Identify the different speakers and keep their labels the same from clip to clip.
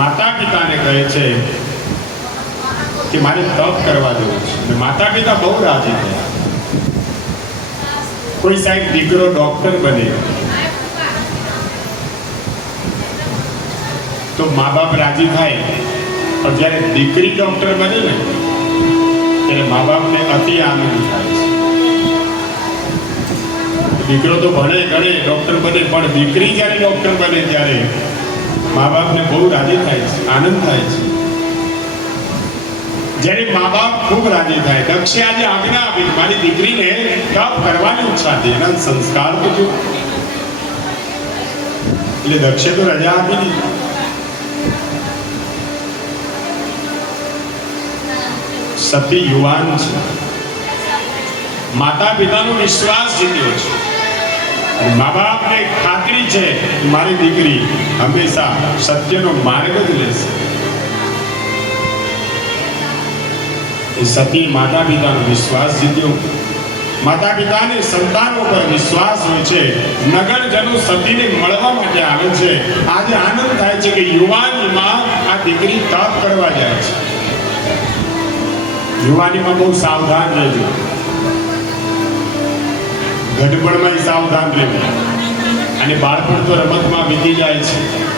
Speaker 1: માતા પિતાને કહે છે કે મારે તપ કરવા જેવું છે. માતા પિતા બહુ રાજી થયા કોઈ સાહેબ દીકરો ડોક્ટર બને, તો મા બાપ રાજી થાય. પણ જ્યારે દીકરી ડોક્ટર બને ને, ત્યારે મા બાપને અતિ આનંદ થાય છે. દીકરો તો ભણે ગણે ડોક્ટર બને, પણ દીકરી જ્યારે ડોક્ટર બને ત્યારે મા બાપને બહુ રાજી થાય છે, આનંદ થાય છે. જ્યારે મા બાપ ખૂબ રાજી થાય, દક્ષે આજે આજ્ઞા આપી મારી દીકરીને તપ કરવાની ઈચ્છા હતી, એના સંસ્કાર તો જો એટલે દક્ષે તો રજા આપી દીધી. સતી યુવાન છે. માતા પિતાનો વિશ્વાસ જીત્યો છે. મા બાપને ખાતરી છે મારી દીકરી હંમેશા સત્યનો માર્ગ જ લેશે. એ સતી માતા પિતાનો વિશ્વાસ જીત્યો. માતા પિતાને સંતાનો પર વિશ્વાસ હોય છે. નગરજનો સતીને મળવા માટે આવે છે. આજે આનંદ થાય છે કે યુવાનીમાં આ દીકરી તપ કરવા જાય છે. યુવાનીમાં બહુ સાવધાન રહેજો. ગઢપણમાં સાવધાન રહેવું. અને બાળપણ તો રમતમાં વીતી જાય છે.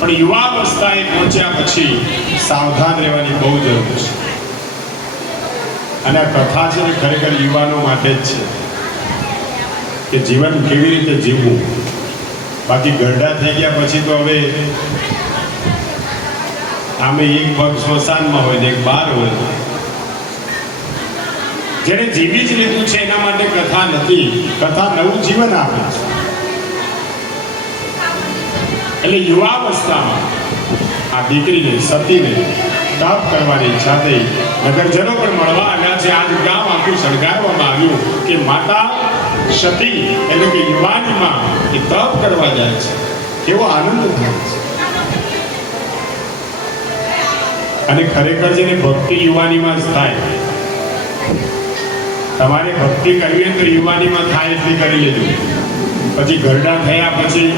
Speaker 1: પણ યુવા અવસ્થાએ પહોંચ્યા પછી સાવધાન રહેવાની બહુ જરૂર છે. અને આ કથા છે ને ખરેખર યુવાનો માટે જ છે. કે જીવન કેવી રીતે જીવવું? બાકી ગરડા થઈ ગયા પછી તો હવે આમે એક પગ સ્મશાનમાં હોય ને એક બહાર હોય. જેને જીવી જ લીધું છે એના માટે કથા નથી. કથા નવું જીવન આપે છે. એટલે યુવાવસ્થામાં આ દીકરીને, સતીને તપ કરવાની ઈચ્છા થઈ. નગરજનો પણ મળવા આવ્યા છે. આજ ગામ આખું શણગારવામાં આવ્યું કે માતા, સતી એટલે કે યુવાનીમાં એ તપ કરવા જાય છે. કેવો આનંદ થાય છે. અને ખરેખર જેને ભક્તિ યુવાનીમાં જ થાય તમારે ભક્તિ કરવી તો યુવાનીમાં થાય એટલી કરી લેજો. પછી ઘરડા થયા પછી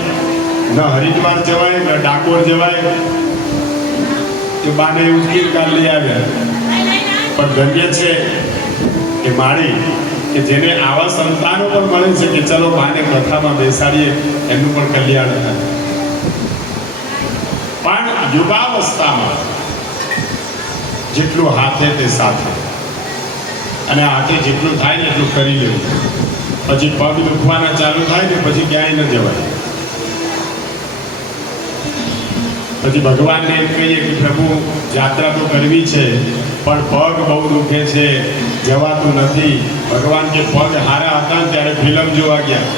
Speaker 1: ન હરિદ્વાર જવાય, ન ડાકોર જવાય, તો બાને ઉચકી કાલ લઈ આવ્યા. પણ ધન્ય છે કે માળી, કે જેને આવા સંતાનો પણ મળે છે કે ચલો બાને કથામાં બેસાડીએ, એનું પણ કલ્યાણ થાય. પણ યુવાવસ્થામાં જેટલું હાથે તે સાથે. અને હાથે જેટલું થાય ને એટલું કરી લેવું. પછી પગ દુખવાના ચાલુ થાય ને પછી ક્યાંય ન જવાય. પછી ભગવાનને એમ કહીએ કે પ્રભુ યાત્રા તો કરવી છે, પણ પગ બહુ દુખે છે, જવાતું નથી. ભગવાન જે પગ હારા હતા ને ત્યારે ફિલ્મ જોવા ગયા.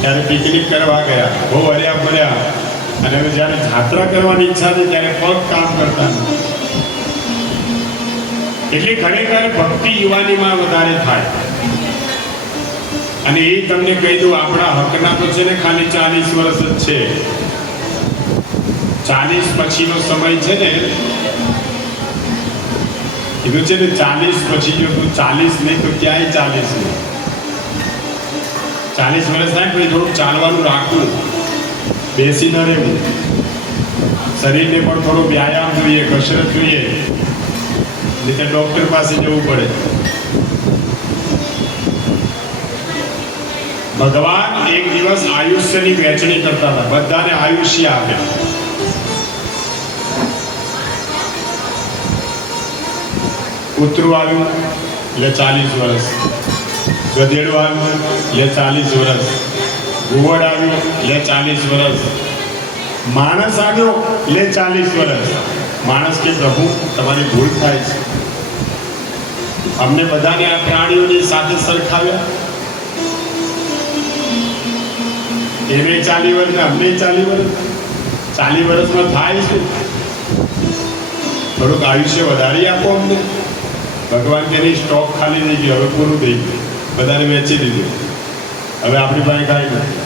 Speaker 1: ત્યારે પિકનિક કરવા ગયા. બહુ હર્યા ફર્યા અને હવે જ્યારે યાત્રા કરવાની ઈચ્છા છે, ત્યારે પગ કામ કરતા નથી એટલે ખરેખર ભક્તિ યુવાનીમાં વધારે થાય. અને એ તમને કહી દઉં, આપણા હકના તો છે ને ખાલી ચાલીસ વર્ષ જ છે. ચાલીસ પછીનો સમય છે ને કીધું છે ને ચાલીસ પછી જો તું ચાલીસ નહીં તો ક્યાંય ચાલીસ નહીં. ચાલીસ વર્ષ થાય પછી થોડુંક ચાલવાનું રાખવું બેસી ન રહેવું. શરીરને પણ થોડો વ્યાયામ જોઈએ, કસરત જોઈએ. નહીં ડૉક્ટર પાસે જવું પડે. ભગવાન એક દિવસ આયુષ્યની વહેંચણી કરતા હતા. બધાને આયુષ્ય આપ્યા. કૂતરું આવ્યું, એટલે ચાલીસ વર્ષ. ગધેડું આવ્યું, એટલે ચાલીસ વર્ષ. ઘુવડ આવ્યું, એટલે ચાલીસ વર્ષ. માણસ આવ્યો, એટલે ચાલીસ વર્ષ. માણસ કે પ્રભુ, તમારી ભૂલ થાય છે. અમને બધાને આ પ્રાણીઓની સાથે સરખાવ્યા. એને ચાલી વર્ષ ને અમને ચાલી વર્ષ ચાલી વર્ષમાં થાય છે. થોડુંક આયુષ્ય વધારી આપો અમને. ભગવાન કે સ્ટોક ખાલી થઈ ગયો, હવે પૂરું થઈ ગયું. બધાને વેચી દીધું. હવે આપણી પાસે કાંઈ નથી.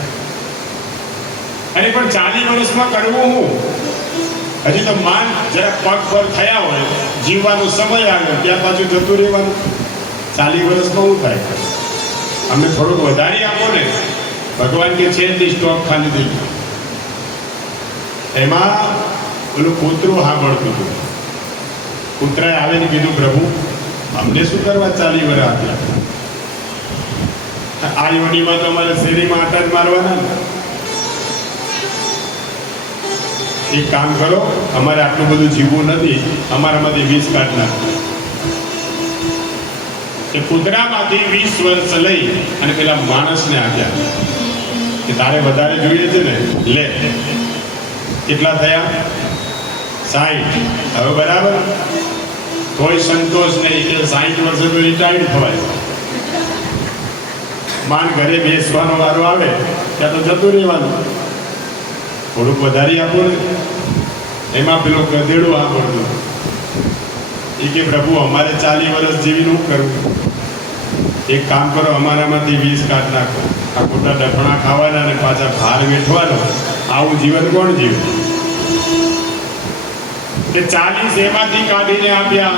Speaker 1: અને પણ ચાલી વર્ષમાં કરવું હું? હજી તો માન જરા પગ પર થયા હોય, જીવવાનો સમય આવ્યો ત્યાં પાછું જતું રહેવાનું. ચાલી વર્ષમાં શું થાય? અમને થોડુંક વધારી આપો ને. ભગવાન કે છે તે સ્ટોક ખાલી થઈ ગયો. એમાં પેલું કૂતરું સાંભળતું હતું. કૂતરાએ આવીને કીધું, પ્રભુ, અમને શું કરવા ચાલી વરા આપ્યા આ યોનીમાં તો અમારે શેરીમાં આટા જ મારવાના ને. એક કામ કરો. અમારે આટલું બધું જીવવું નથી. અમારામાંથી વીસ કાઢ નાખો. એ કૂતરામાંથી વીસ વર્ષ લઈ અને પેલા માણસને આપ્યા. કે તારે વધારે જોઈએ છે ને? લે. કેટલા થયા? સાહીઠ હવે બરાબર? કોઈ સંતોષ નહીં કે સાઠ વર્ષે તો રિટાયર્ડ થવાય. માન ઘરે બેસવાનો વારો આવે, ત્યાં તો જતું રહેવાનું. થોડુંક વધારી આપો ને. એમાં પેલો ગધેડો આ આપડતું એ કે, પ્રભુ, અમારે ચાલી વર્ષ જેવી હું કરવું. એક કામ કરો, અમારામાંથી વીસ કાઢ નાખો. આ ખોટા ડફણા ખાવાના અને પાછા ભાર વેઠવાનો. આવું જીવન કોણ જીવ્યું કે ચાલીસ એમાંથી કાઢીને આપ્યા.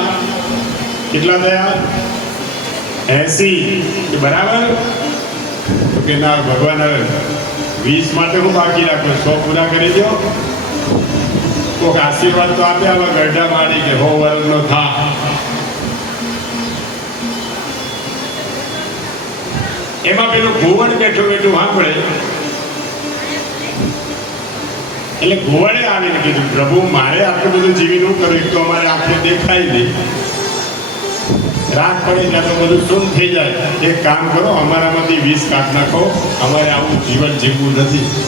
Speaker 1: કેટલા થયા? એસી. બરાબર? તો કે, ના, ભગવાન હવે વીસ માટે હું બાકી રાખું સો પૂરા કરી દો. કોક આશીર્વાદ તો આપ્યા હવે ગરડા મારી કે હો વર્ષનો થા એમાં પેલું ભુવન બેઠું બેઠું સાંભળે એટલે ગોવાળે આવીને કીધું, પ્રભુ, મારે આટલું બધું જીવી નું કર્યું તો અમારે આંખે દેખાય નહીં. રાત પડે ત્યાં તો બધું શૂન થઈ જાય. એક કામ કરો અમારામાંથી વીસ કાઢ નાખો. અમારે આવું જીવન જીવવું નથી.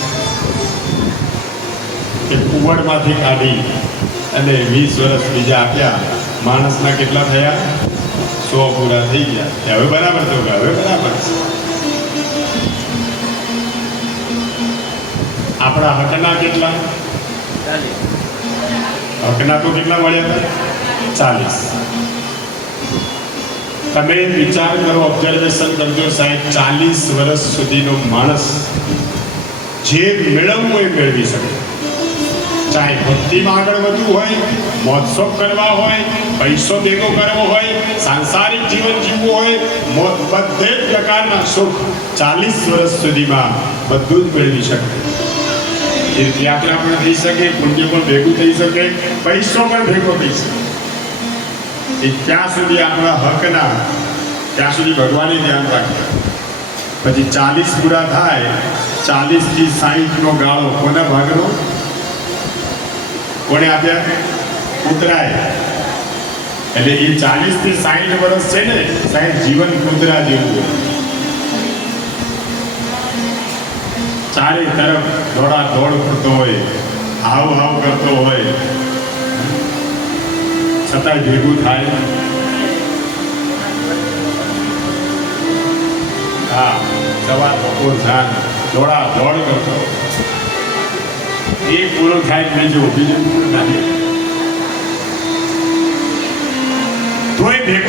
Speaker 1: એ કુવડમાંથી કાઢી અને વીસ વર્ષ બીજા આપ્યા. માણસના કેટલા થયા? સો પૂરા થઈ ગયા. હવે બરાબર તો હવે બરાબર છે. આપણા હકના કેટલા? હકના તો કેટલા મળ્યા હતા? ચાલીસ. તમે વિચાર કરો ઓબ્ઝર્વેશન કરજો સાહેબ ચાલીસ વર્ષ સુધીનો માણસ જે મેળવવું એ મેળવી શકે. ચાહે ભક્તિમાં આગળ વધવું હોય, મહોત્સવ કરવા હોય, પૈસો ભેગો કરવો હોય, સાંસારિક જીવન જીવવું હોય બધે જ પ્રકારના સુખ ચાલીસ વર્ષ સુધીમાં બધું જ મેળવી શકે. તીર્થયાત્રા પણ થઈ શકે, પુણ્ય પણ ભેગું થઈ શકે, પૈસો પણ ભેગો થઈ શકે. એ ત્યાં સુધી આપણા હકના ત્યાં સુધી ભગવાને ધ્યાન રાખ્યા પછી ચાલીસ પૂરા થાય, ચાલીસથી સાહીઠ ગાળો કોના ભાગનો? કોને આપ્યા કૂતરાએ. એટલે એ ચાલીસથી સાહીઠ વર્ષ છે ને, સાહેબ જીવન કૂતરા જેવું. ચારે તરફ દોડા દોડ કરતો હોય, હાવ હાવ કરતો હોય. છતાંય ભેગું થાય. હા સવાર બપોર સાંજ દોડા, દોડ કરતો. એક પૂરો થાય બીજું બીજું તોય ભેગું